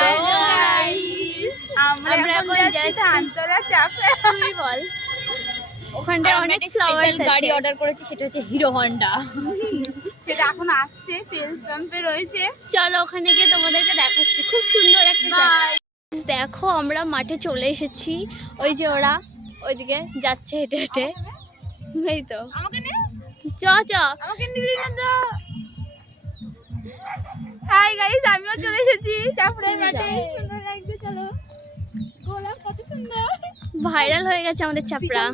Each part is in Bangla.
হ্যালো আমরা আমরা এখন যাচ্ছি ধানতলা চাপে। তুই বল। ওখানটায় অনেক ফ্লাওয়ার গাড়ি অর্ডার করেছি সেটা হচ্ছে হিরো হন্ডা সেটা এখন আসছে তেল পাম্পে রয়েছে। চলো ওখানে গিয়ে তোমাদেরকে দেখাচ্ছি। খুব সুন্দর একটা জায়গা। দেখো আমরা মাঠে চলে এসেছি। ওই যে ওরা ওইদিকে যাচ্ছে হেঁটে হেঁটে। এই তো। আমাকে নে। চ চ। আমাকে নিলি না আমিও চলে এসেছি চাপড়ার মাঠে। সুন্দর লাগছে চলো। গোলাপ কত সুন্দর। ভাইরাল হয়ে গেছে আমাদের চাপড়া।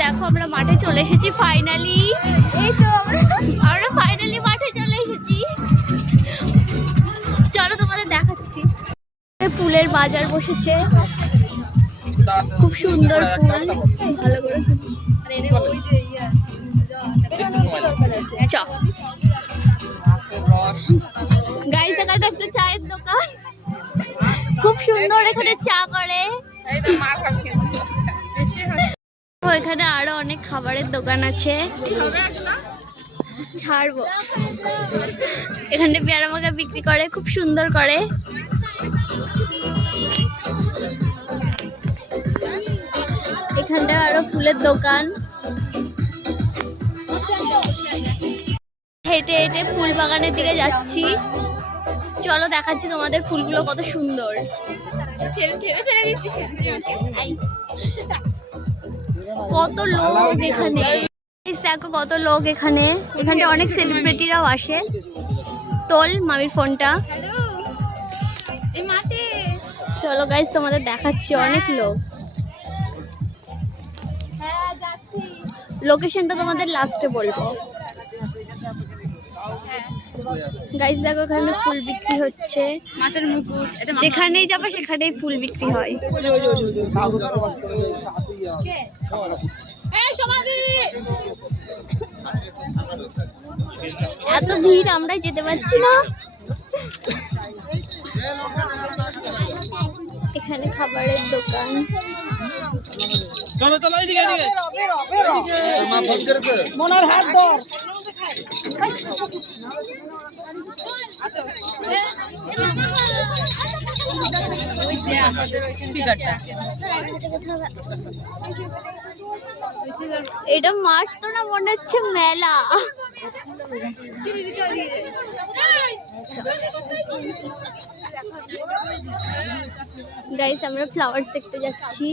দেখো আমরা মাঠে চলে এসেছি ফাইনালি এই তো আমরা আমরা ফাইনালি মাঠে চলে এসেছি। চলো তোমাদের দেখাচ্ছি। ফুলের বাজার বসেছে। খুব সুন্দর ফুল। ভালো করে সুন্দর এখানে চা করে। এখানে আরও অনেক খাবারের দোকান আছে। ছাড়বো। এখানে পেয়ারা মাখা বিক্রি করে খুব সুন্দর করে। এখানটা আরও ফুলের দোকান। হেঁটে হেঁটে ফুল বাগানের দিকে যাচ্ছি। চলো দেখাচ্ছি তোমাদের ফুলগুলো কত সুন্দর। কত লোক এখানে। দেখো কত লোক এখানে। এখানে অনেক সেলিব্রিটিরাও আসে। তোল মামির ফোনটা। চলো গাইজ তোমাদের দেখাচ্ছি অনেক লোক। হ্যাঁ যাচ্ছি। লোকেশনটা তোমাদের লাস্টে বলব। হ্যাঁ। গাইজ দেখো এখানে ফুল বিক্রি হচ্ছে। মাথার মুকুট যেখানেই যাবে সেখানেই ফুল বিক্রি হয়। এত ভিড় আমরা যেতে পারছি না। এখানে খাবারের দোকান। মনার হাত ধর। এটা মাঠ তো না মনে হচ্ছে মেলা। গাইস আমরা ফ্লাওয়ার্স দেখতে যাচ্ছি।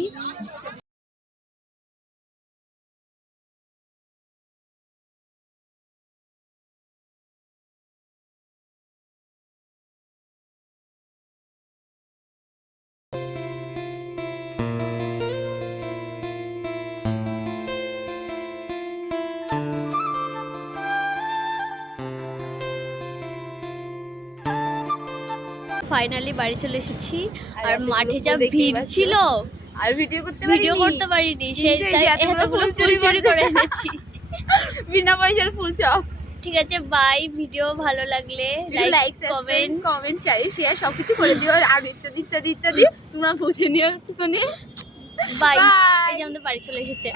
ফাইনালি বাড়ি চলে এসেছি। আর মাঠে যা ভিড় ছিল আর ভিডিও করতে ভিডিও করতে পারিনি সেই তাই এতগুলো চুরি চুরি করে এনেছি। বিনা পয়সার ফুল চপ। ঠিক আছে বাই ভিডিও ভালো লাগলে লাইক কমেন্ট কমেন্ট চাই শেয়ার সবকিছু করে দিও। আর ইত্যাদি ইত্যাদি ইত্যাদি তোমরা বুঝে নিও একটুখানি। বাই. এই যে আমাদের বাড়ি চলে এসেছে।